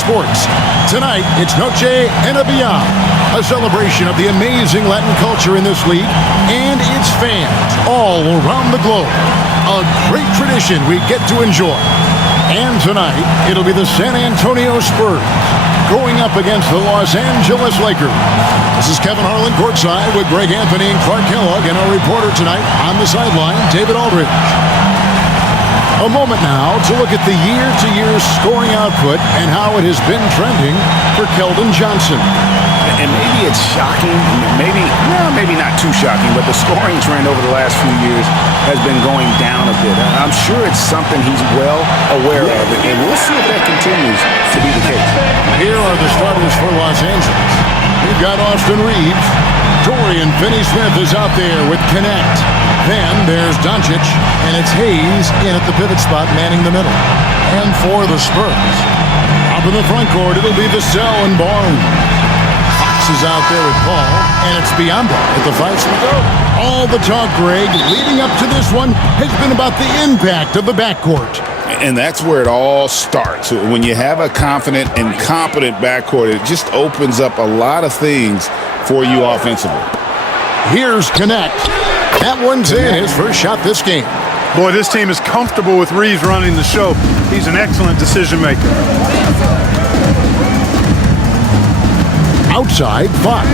Sports. Tonight, it's Noche Enabia, a celebration of the amazing Latin culture in this league and its fans all around the globe. A great tradition we get to enjoy. And tonight, it'll be the San Antonio Spurs going up against the Los Angeles Lakers. This is Kevin Harlan courtside with Greg Anthony and Clark Kellogg, and our reporter tonight on the sideline, David Aldridge. A moment now to look at the year-to-year scoring output and how it has been trending for Keldon Johnson. And maybe it's shocking, maybe not too shocking, but the scoring trend over the last few years has been going down a bit. I'm sure it's something he's well aware of, and we'll see if that continues to be the case. Here are the starters for Los Angeles. We've got Austin Reeves. Dorian Finney-Smith is out there with Connect. Then there's Doncic, and it's Hayes in at the pivot spot, manning the middle. And for the Spurs, up in the front court, it'll be Vassell and Barnes. Fox is out there with Paul, and it's Biyombo at the 5 spot. All the talk, Greg, leading up to this one has been about the impact of the backcourt. And that's where it all starts. When you have a confident and competent backcourt, it just opens up a lot of things for you offensively. Here's Connect. That one's in, his first shot this game. Boy, this team is comfortable with Reeves running the show. He's an excellent decision maker. Outside, Fox.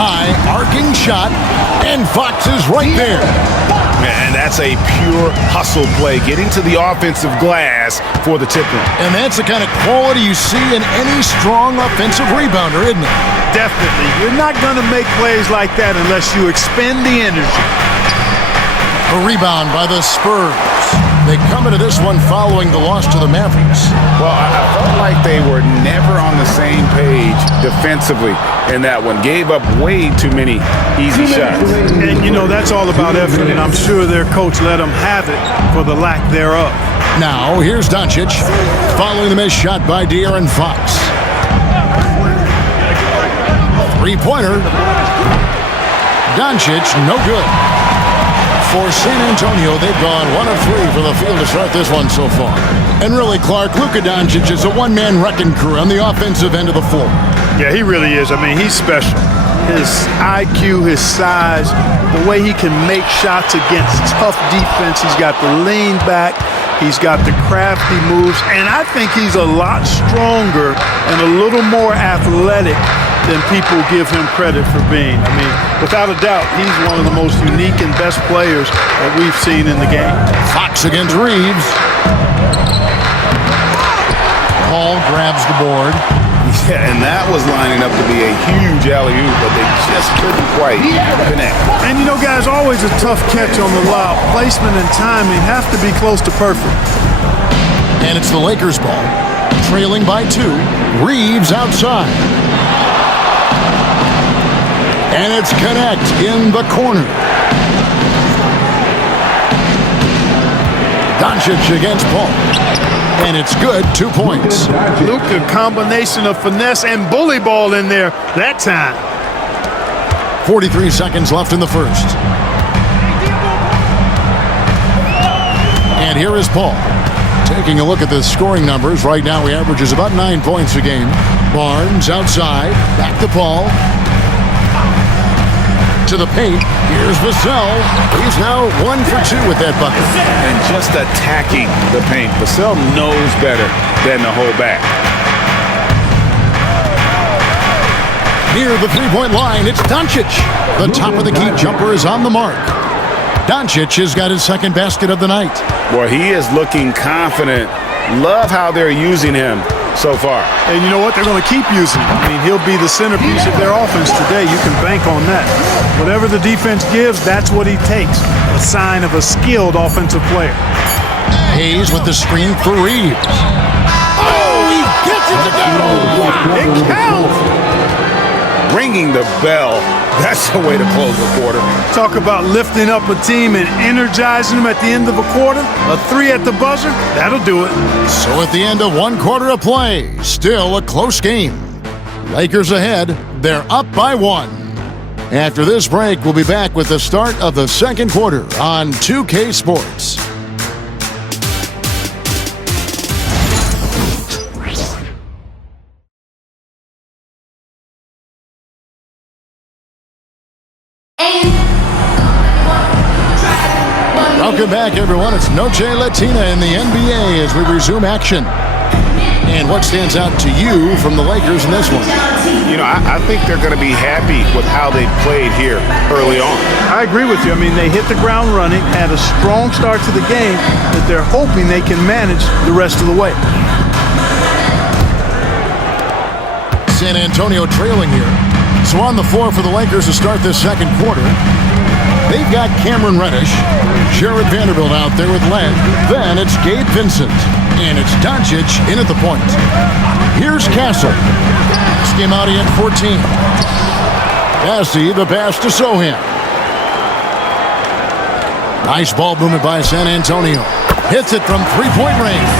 High, arcing shot, and Fox is right there. And that's a pure hustle play, getting to the offensive glass for the tip-in. And that's the kind of quality you see in any strong offensive rebounder, isn't it? Definitely. You're not going to make plays like that unless you expend the energy. A rebound by the Spurs. They come into this one following the loss to the Mavericks. Well, I felt like they were never on the same page defensively in that one. Gave up way too many easy shots. And, you know, that's all about effort, and I'm sure their coach let them have it for the lack thereof. Now, here's Doncic, following the missed shot by deaaronfox. Three-pointer. Doncic, no good. For San Antonio, they've gone 1 of 3 for the field to start this one so far. And really, Clark, Lukadoncic is a one-man wrecking crew on the offensive end of the floor. Yeah, he really is. I mean, he's special. His IQ, his size, the way he can make shots against tough defense. He's got the lean back. He's got the crafty moves. And I think he's a lot stronger and a little more athletic than people give him credit for being. I mean, without a doubt, he's one of the most unique and best players that we've seen in the game. Fox against Reeves. Paul grabs the board. Yeah, and that was lining up to be a huge alley-oop, but they just couldn't quite connect. And you know, guys, always a tough catch on the lob. Placement and timing have to be close to perfect. And it's the Lakers ball. Trailing by 2. Reeves outside. And it's Connect in the corner. Doncic against Paul. And it's good, 2 points. Luka, combination of finesse and bully ball in there that time. 43 seconds left in the first. And here is Paul. Taking a look at the scoring numbers. Right now he averages about 9 points a game. Barnes outside. Back to Paul. To the paint. Here's Vassell. He's now 1 for 2 with that bucket. And just attacking the paint. Vassell knows better than to hold back. Near the three-point line, it's Doncic. The top of the key jumper is on the mark. Doncic has got his second basket of the night. Boy, he is looking confident. Love how they're using him so far. And you know what? They're going to keep using him. I mean, he'll be the centerpiece of their offense today. You can bank on that. Whatever the defense gives, that's what he takes. A sign of a skilled offensive player. Hayes with the screen for Reeves. Oh, he gets it to go! It counts! Ringing the bell. That's the way to close the quarter. Talk about lifting up a team and energizing them at the end of a quarter. A 3 at the buzzer, that'll do it. So at the end of 1 quarter of play, still a close game. Lakers ahead, they're up by 1. After this break, we'll be back with the start of the second quarter on 2K Sports. Welcome back, everyone. It's Noche Latina in the NBA as we resume action. And what stands out to you from the Lakers in this one? You know, I think they're going to be happy with how they played here early on. I agree with you. I mean, they hit the ground running, had a strong start to the game that they're hoping they can manage the rest of the way. San Antonio trailing here. So on the floor for the Lakers to start this second quarter. They've got Cameron Reddish, Jared Vanderbilt out there with Len. Then it's Gabe Vincent. And it's Doncic in at the point. Here's Castle. Schemati at 14. Bassi, the pass to Sohan. Nice ball movement by San Antonio. Hits it from three-point range.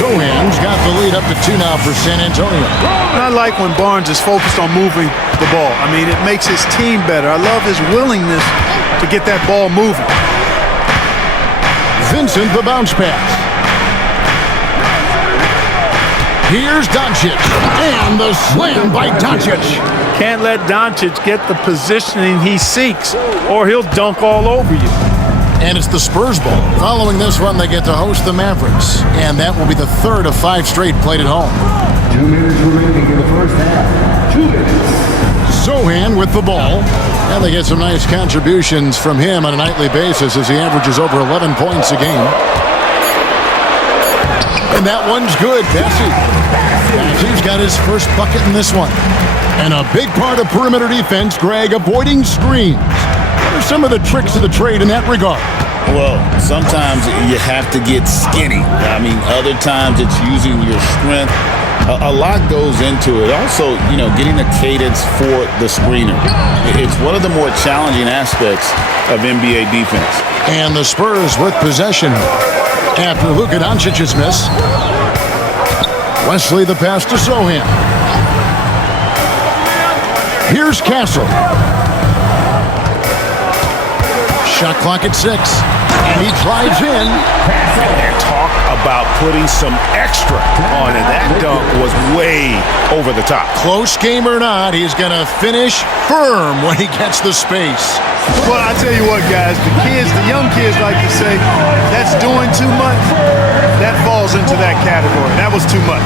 Sohan's got the lead up to 2 now for San Antonio. And I like when Barnes is focused on moving the ball. I mean, it makes his team better. I love his willingness to get that ball moving. Vincent, the bounce pass. Here's Doncic, and the slam by Doncic. Can't let Doncic get the positioning he seeks, or he'll dunk all over you. And it's the Spurs ball. Following this run, they get to host the Mavericks, and that will be the third of 5 straight played at home. 2 minutes remaining in the first half. 2 minutes. Sohan with the ball, and they get some nice contributions from him on a nightly basis as he averages over 11 points a game. And that one's good. Bassi's got his first bucket in this one. And a big part of perimeter defense, Greg, avoiding screens. What are some of the tricks of the trade in that regard? Well, sometimes you have to get skinny. I mean, other times it's using your strength. A lot goes into it. Also, you know, getting the cadence for the screener. It's one of the more challenging aspects of NBA defense. And the Spurs with possession. After Lukadoncic's miss, Wesley the pass to Sohan. Here's Castle. Shot clock at 6, and he drives in. And talk about putting some extra on it. That dunk was way over the top. Close game or not, he's going to finish firm when he gets the space. Well, I tell you what, guys, the young kids like to say, that's doing too much. That falls into that category. That was too much.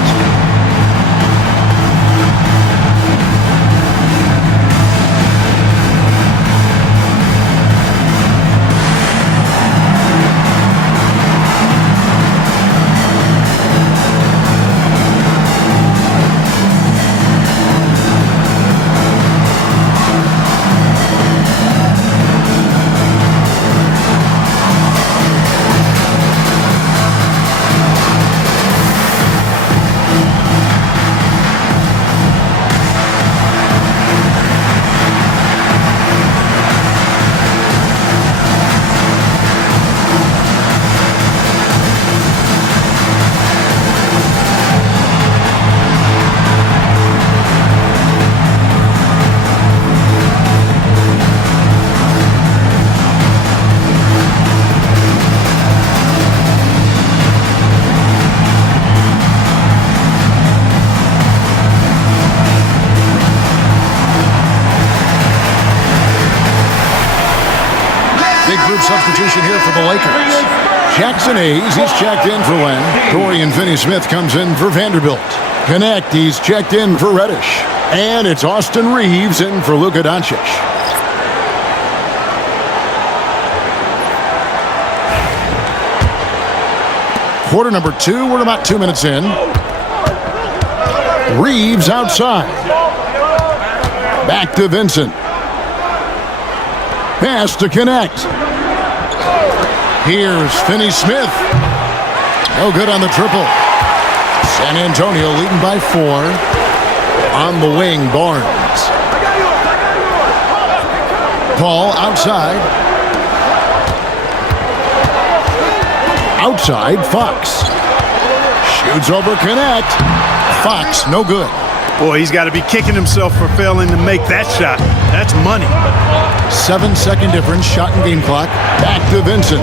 Substitution here for the Lakers. Jackson Hayes, he's checked in for Len. Dorian Finney-Smith comes in for Vanderbilt. Connect, he's checked in for Reddish. And it's Austin Reeves in for Luka Doncic. Quarter number 2, we're about 2 minutes in. Reeves outside. Back to Vincent. Pass to Connect. Here's Finney-Smith. No good on the triple. San Antonio leading by 4. On the wing, Barnes. Paul outside. Outside, Fox. Shoots over Connect. Fox, no good. Boy, he's got to be kicking himself for failing to make that shot. That's money. 7-second difference, shot and game clock. Back to Vincent.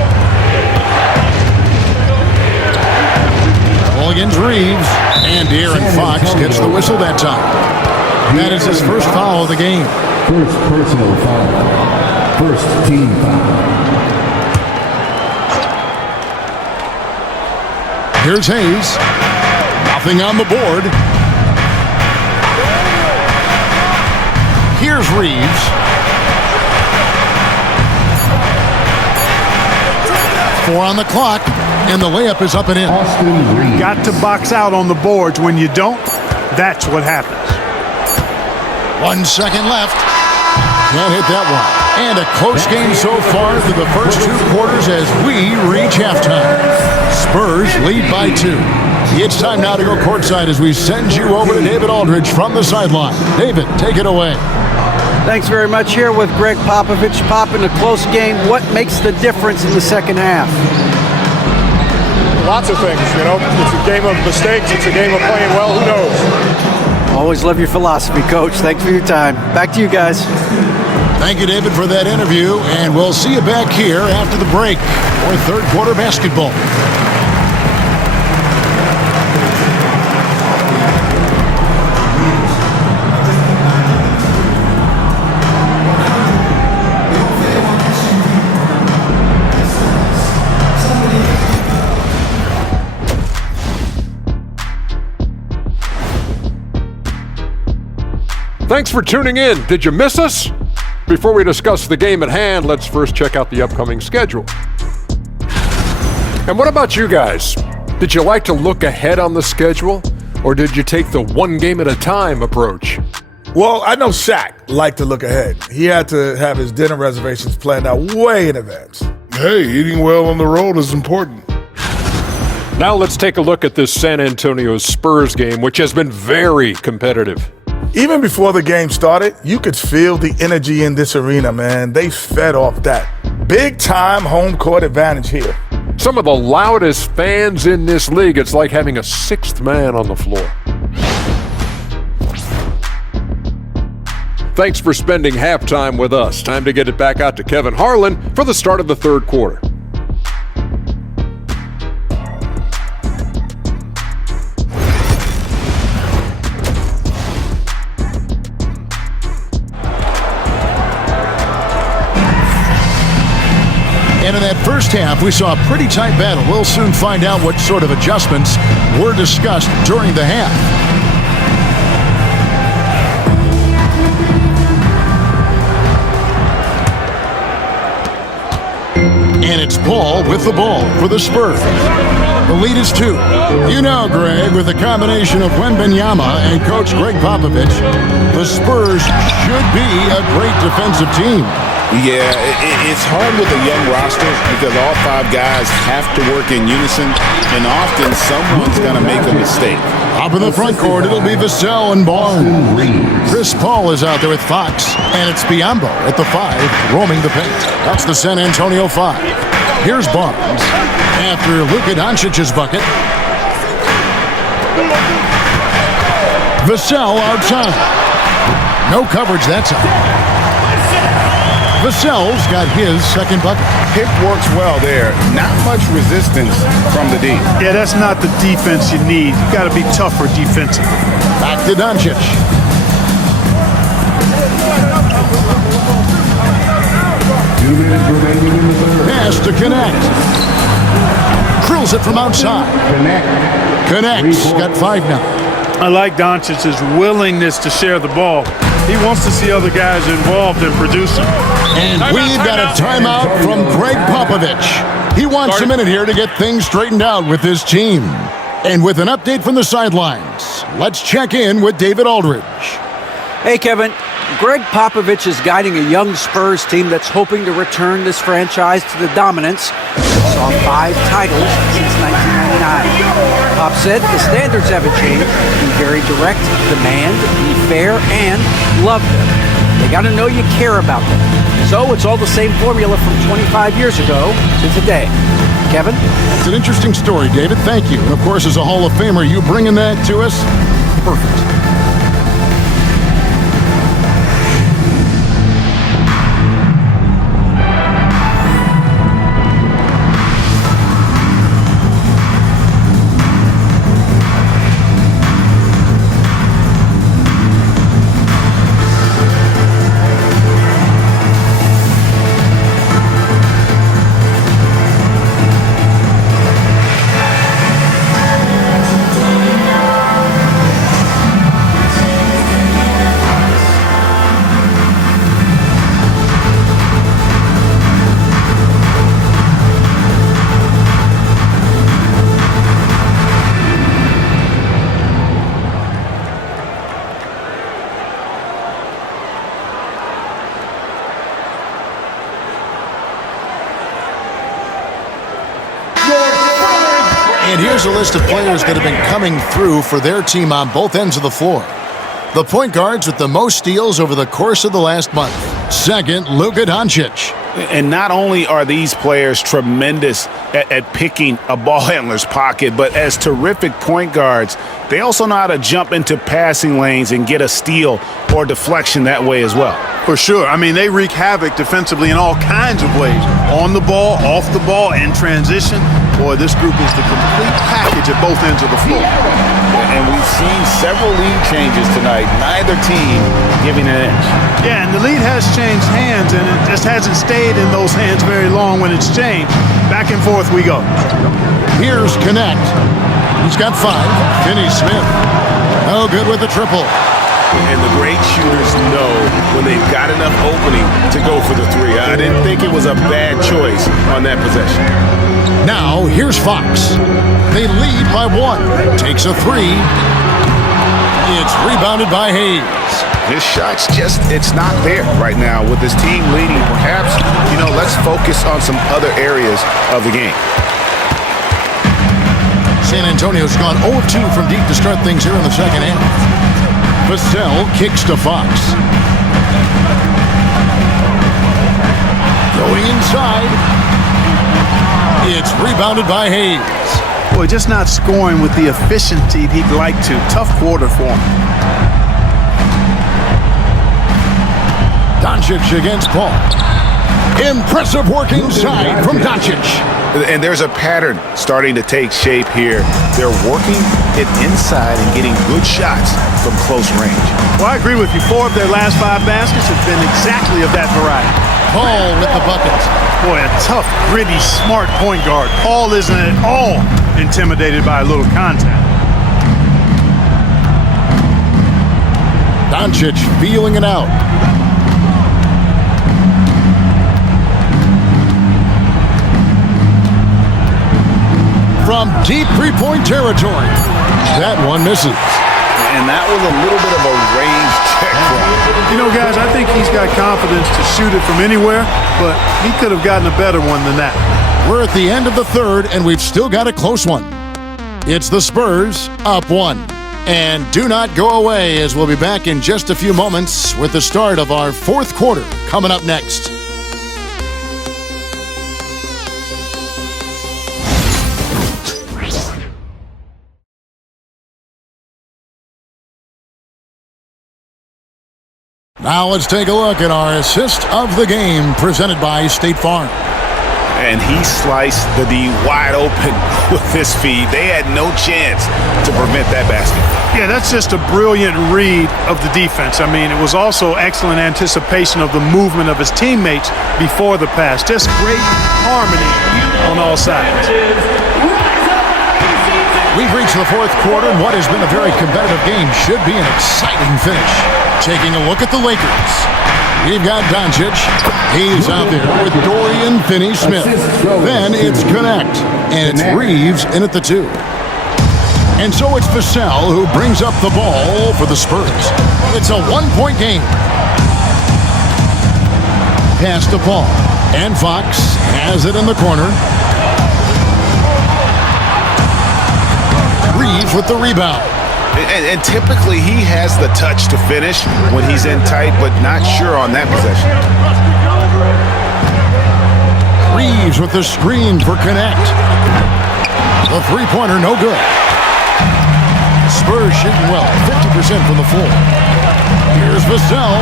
Ball against Reeves. And deaaronfox gets the whistle that time. That is his first foul of the game. First personal foul. First team foul. Here's Hayes. Nothing on the board. Here's Reeves. Four on the clock, and the layup is up and in. Got to box out on the boards. When you don't, that's what happens. 1 second left. Can't hit that one. And a close game so far through the first 2 quarters as we reach halftime. Spurs lead by 2. It's time now to go courtside as we send you over to David Aldridge from the sideline. David, take it away. Thanks very much. Here with Greg Popovich. Pop, in a close game, what makes the difference in the second half? Lots of things, you know. It's a game of mistakes. It's a game of playing well. Who knows? Always love your philosophy, Coach. Thanks for your time. Back to you guys. Thank you, David, for that interview, and we'll see you back here after the break for third quarter basketball. Thanks for tuning in. Did you miss us? Before we discuss the game at hand, let's first check out the upcoming schedule. And what about you guys? Did you like to look ahead on the schedule, or did you take the one game at a time approach? Well, I know Shaq liked to look ahead. He had to have his dinner reservations planned out way in advance. Hey, eating well on the road is important. Now let's take a look at this San Antonio Spurs game, which has been very competitive. Even before the game started, you could feel the energy in this arena, man. They fed off that. Big time home court advantage here. Some of the loudest fans in this league. It's like having a sixth man on the floor. Thanks for spending halftime with us. Time to get it back out to Kevin Harlan for the start of the third quarter. And in that first half, we saw a pretty tight battle. We'll soon find out what sort of adjustments were discussed during the half. And it's Paul with the ball for the Spurs. The lead is 2. You know, Greg, with a combination of Wembanyama and Coach Greg Popovich, the Spurs should be a great defensive team. Yeah, it's hard with a young roster because all 5 guys have to work in unison, and often someone's going to make a mistake. Up in the front court, it'll be Vassell and Barnes. Chris Paul is out there with Fox, and it's Biyombo at the 5, roaming the paint. That's the San Antonio 5. Here's Barnes after Lukadoncic's bucket. Vassell outside. No coverage that time. Vassell's got his second bucket. Pick works well there. Not much resistance from the D. Yeah, that's not the defense you need. You got to be tougher defensively. Back to Doncic. Pass to Connect. Drills it from outside. Connect's got 5 now. I like Doncic's willingness to share the ball. He wants to see other guys involved in producing. And we've got a timeout from Greg Popovich. He wants a minute here to get things straightened out with his team. And with an update from the sidelines, let's check in with David Aldridge. Hey, Kevin. Greg Popovich is guiding a young Spurs team that's hoping to return this franchise to the dominance that saw 5 titles since 1999. Pop said the standards haven't changed. Be very direct, demand, be fair, and love them. They got to know you care about them. So it's all the same formula from 25 years ago to today. Kevin? It's an interesting story, David. Thank you. And of course, as a Hall of Famer, you bringing that to us? Perfect. And here's a list of players that have been coming through for their team on both ends of the floor. The point guards with the most steals over the course of the last month. Second, Lukadoncic. And not only are these players tremendous at picking a ball handler's pocket, but as terrific point guards, they also know how to jump into passing lanes and get a steal or deflection that way as well. For sure. I mean, they wreak havoc defensively in all kinds of ways. On the ball, off the ball, in transition. Boy, this group is the complete package at both ends of the floor. And we've seen several lead changes tonight, neither team giving an inch. Yeah, and the lead has changed hands, and it just hasn't stayed in those hands very long when it's changed. Back and forth we go. Here's Connect. He's got 5. Finney Smith. No good with the triple. And the great shooters know when they've got enough opening to go for the 3. I didn't think it was a bad choice on that possession. Now, here's Fox. They lead by 1. Takes a 3. It's rebounded by Hayes. His shot's it's not there right now with his team leading. Perhaps, let's focus on some other areas of the game. San Antonio's gone 0-2 from deep to start things here in the second half. Vassell kicks to Fox. Going inside. It's rebounded by Hayes. Boy, just not scoring with the efficiency he'd like to. Tough quarter for him. Doncic against Paul. Impressive work inside from Doncic. And there's a pattern starting to take shape here. They're working it inside and getting good shots from close range. Well, I agree with you. 4 of their last 5 baskets have been exactly of that variety. Paul with the bucket. Boy, a tough, gritty, smart point guard. Paul isn't at all intimidated by a little contact. Doncic feeling it out. From deep three-point territory. That one misses. And that was a little bit of a range check for him. Guys, I think he's got confidence to shoot it from anywhere, but he could have gotten a better one than that. We're at the end of the third, and we've still got a close one. It's the Spurs up 1. And do not go away, as we'll be back in just a few moments with the start of our fourth quarter coming up next. Now let's take a look at our assist of the game presented by State Farm. And he sliced the D wide open with his feed. They had no chance to prevent that basket. Yeah, that's just a brilliant read of the defense. I mean, it was also excellent anticipation of the movement of his teammates before the pass. Just great harmony on all sides. We've reached the fourth quarter, and what has been a very competitive game should be an exciting finish. Taking a look at the Lakers. We've got Doncic. He's out there with Dorian Finney-Smith. Then it's Connect, and it's Reeves in at the 2. And so it's Vassell who brings up the ball for the Spurs. It's a 1-point game. Pass to Paul. And Fox has it in the corner. Reeves with the rebound. And typically he has the touch to finish when he's in tight, but not sure on that possession. Reeves with the screen for Connect. The three-pointer, no good. Spurs shooting well, 50% from the floor. Here's Vassell.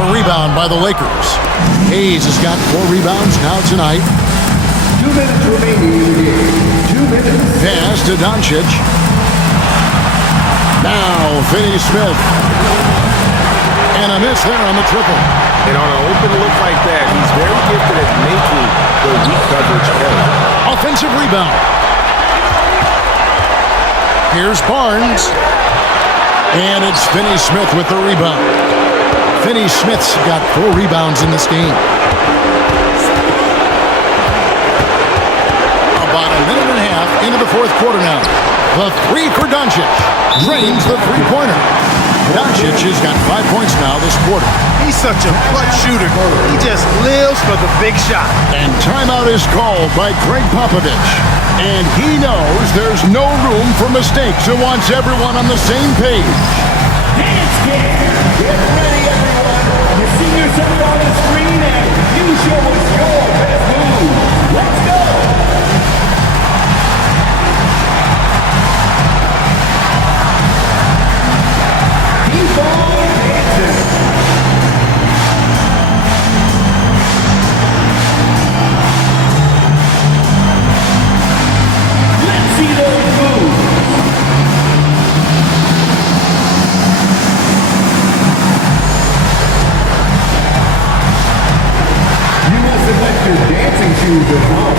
The rebound by the Lakers. Hayes has got 4 rebounds now tonight. 2 minutes remaining in the game. 2 minutes. Pass to Doncic. Now Finney-Smith. And a miss there on the triple. And on an open look like that, he's very gifted at making the weak coverage error. Offensive rebound. Here's Barnes. And it's Finney-Smith with the rebound. Finney-Smith's got 4 rebounds in this game. About a minute and a half into the fourth quarter now. The 3 for Doncic. Drains the three-pointer. Doncic has got 5 points now this quarter. He's such a clutch shooter. He just lives for the big shot. And timeout is called by Greg Popovich. And he knows there's no room for mistakes and wants everyone on the same page. Dance Care. Get ready, everyone. You see yourself on the screen and you show us your best move. Let's go. Keep on dancing. Let's see those moves. You must have left your dancing shoes at home.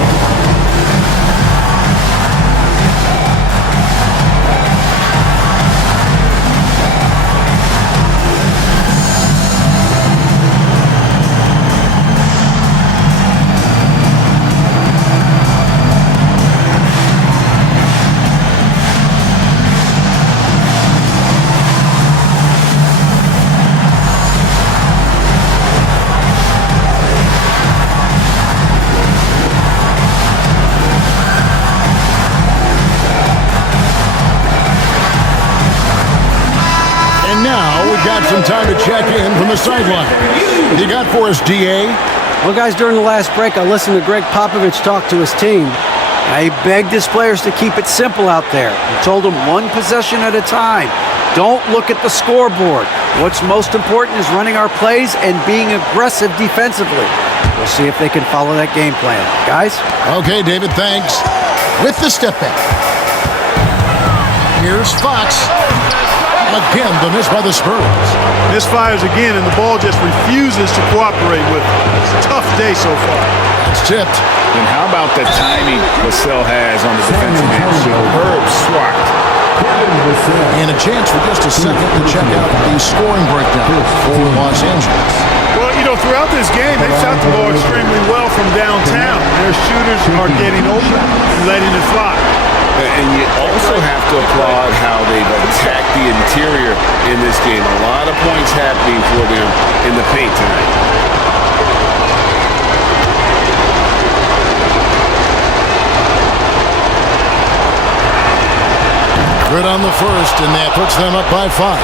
And now we've got some time to check in from the sideline. What you got for us, DA? Well, guys, during the last break, I listened to Greg Popovich talk to his team. He begged his players to keep it simple out there. He told them one possession at a time. Don't look at the scoreboard. What's most important is running our plays and being aggressive defensively. We'll see if they can follow that game plan. Guys? Okay, David, thanks. With the step back. Here's Fox. Again, the miss by the Spurs. Misfires again, and the ball just refuses to cooperate with it. It's a tough day so far. It's tipped. And how about the timing Vassell has on the defensive end? Superb swat. And a chance for just a second to check out the scoring breakdown for Los Angeles. Well, you know, throughout this game, they've shot the ball extremely well from downtown. Their shooters are getting open and letting it fly. And you also have to applaud how they've attacked the interior in this game. A lot of points happening for them in the paint tonight. Good on the first, and that puts them up by 5.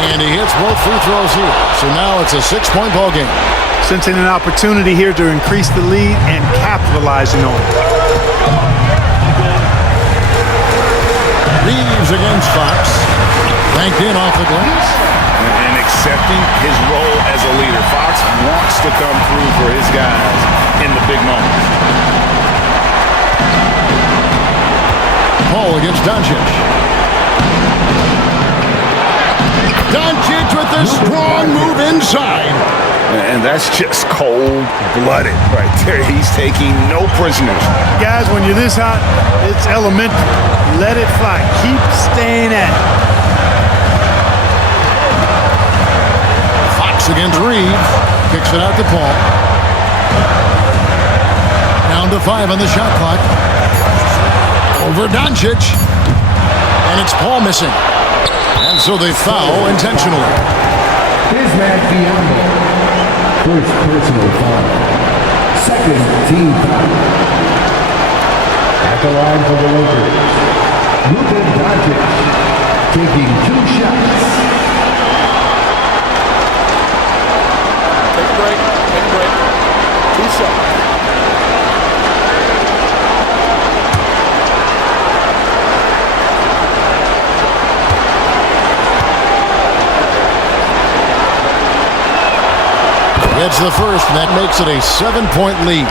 And he hits both free throws here. So now it's a 6-point ball game. Sensing an opportunity here to increase the lead and capitalizing on it. Reeves against Fox. Banked in off the glass. And accepting his role as a leader. Fox wants to come through for his guys in the big moments. Paul against Doncic. Doncic with a strong move inside. And that's just cold-blooded right there. He's taking no prisoners. Guys, when you're this hot, it's elementary. Let it fly. Keep staying at it. Fox against Reeves. Kicks it out to Paul. Down to 5 on the shot clock. Over Doncic. And it's Paul missing. And so they foul intentionally. Bismack-Biyombo. First personal foul. Second team foul. At the line for the Lakers, Luka Doncic taking 2 shots. Take a break. Take a break. 2 shots. It's the first, and that makes it a 7-point lead.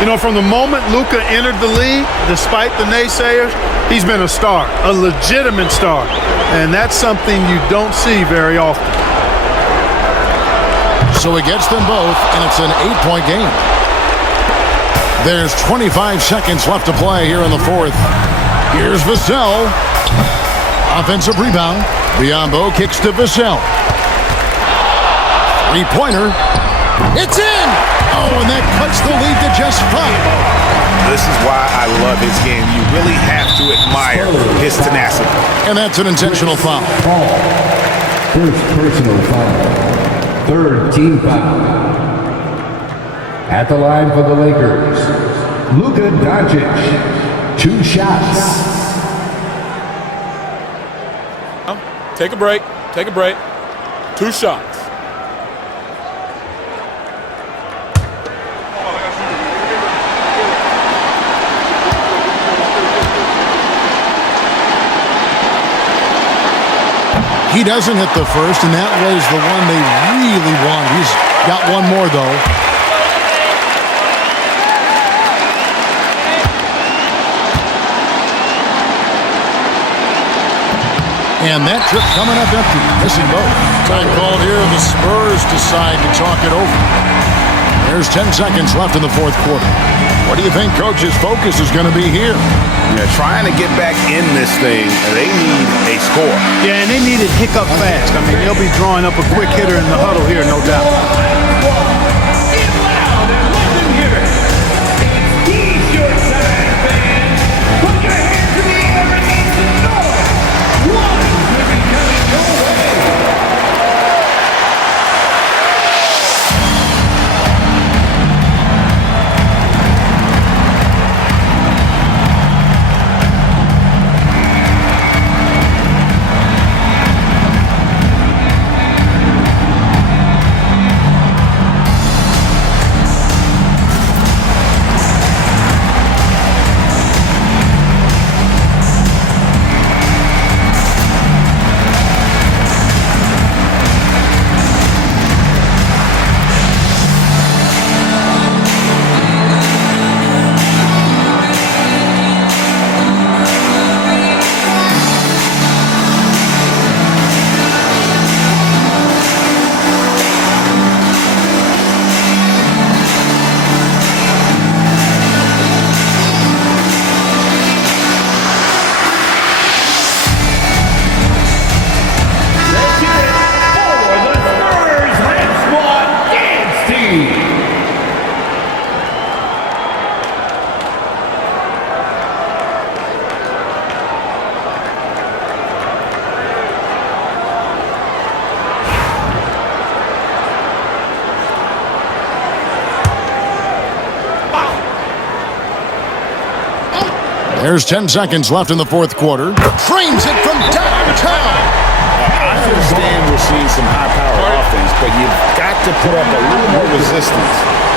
You know, from the moment Luka entered the league, despite the naysayers, he's been a star, a legitimate star. And that's something you don't see very often. So he gets them both, and it's an 8-point game. There's 25 seconds left to play here in the fourth. Here's Vassell. Offensive rebound. Biyombo kicks to Vassell. Three-pointer. It's in! Oh, and that cuts the lead to just 5. This is why I love his game. You really have to admire his tenacity. And that's an intentional foul. First personal foul. Third team foul. At the line for the Lakers, Lukadoncic. 2 shots. Take a break. Take a break. 2 shots. He doesn't hit the first, and that was the one they really wanted. He's got one more, though. And that trip coming up empty, missing both. Time called here. The Spurs decide to talk it over. There's 10 seconds left in the fourth quarter. What do you think Coach's focus is going to be here? Yeah, trying to get back in this thing, they need a score. Yeah, and they need it hiccup fast. I mean, they'll be drawing up a quick hitter in the huddle here, no doubt. Get loud and let them hear it. It's T-shirt time, fans. Put your hands in the air and make some noise. One could be coming your way. There's 10 seconds left in the fourth quarter. Trains it from downtown. I understand we're seeing some high-power offense, but you've got to put up a little more resistance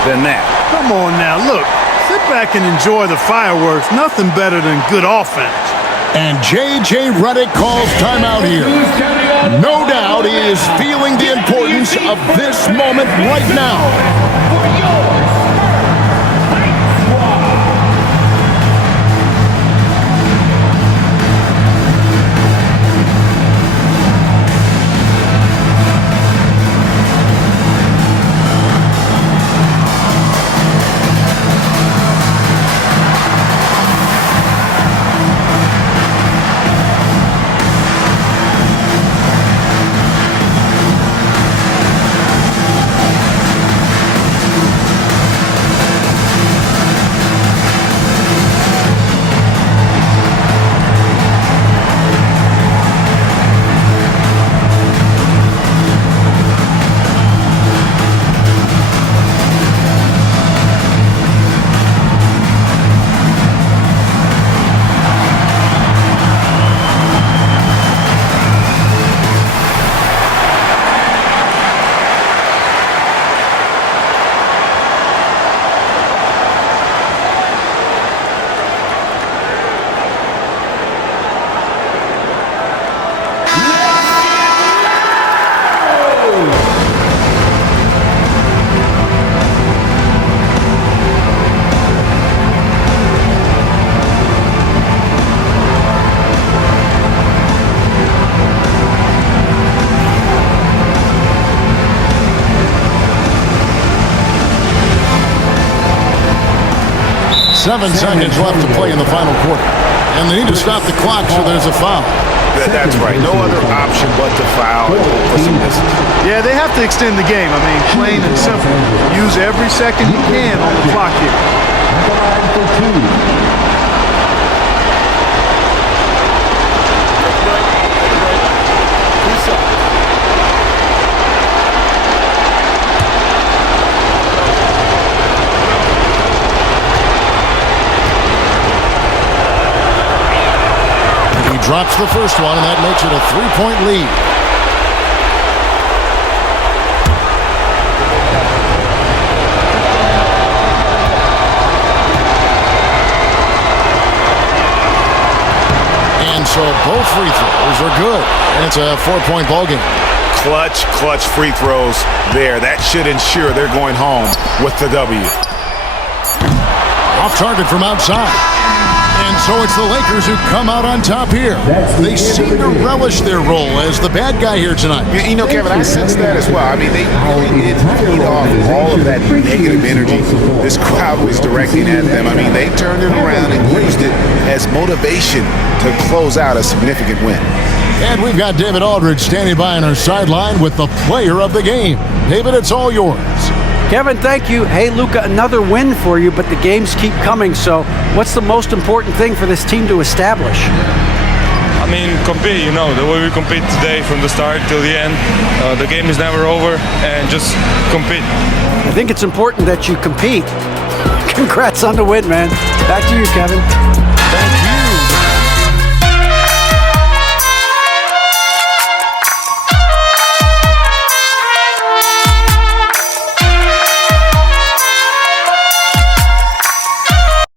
than that. Come on now, look. Sit back and enjoy the fireworks. Nothing better than good offense. And J.J. Redick calls timeout here. No doubt he is feeling the importance of this moment right now. 7 seconds left to play in the final quarter. And they need to stop the clock, so there's a foul. That's right. No other option but to foul and hope for some misses. Yeah, they have to extend the game. I mean, plain and simple. Use every second you can on the clock here. Drops the first one, and that makes it a 3-point lead. And so both free throws are good, and it's a 4-point ballgame. Clutch free throws there. That should ensure they're going home with the W. Off target from outside. And so it's the Lakers who come out on top here. They seem to relish their role as the bad guy here tonight. You know, Kevin, I sense that as well. I mean, they really did feed off all of that negative energy this crowd was directing at them. I mean, they turned it around and used it as motivation to close out a significant win. And we've got David Aldridge standing by on our sideline with the player of the game. David, it's all yours. Kevin, thank you. Hey, Luka, another win for you, but the games keep coming. So what's the most important thing for this team to establish? I mean, compete, you know, the way we compete today from the start till the end. The game is never over, and just compete. I think it's important that you compete. Congrats on the win, man. Back to you, Kevin.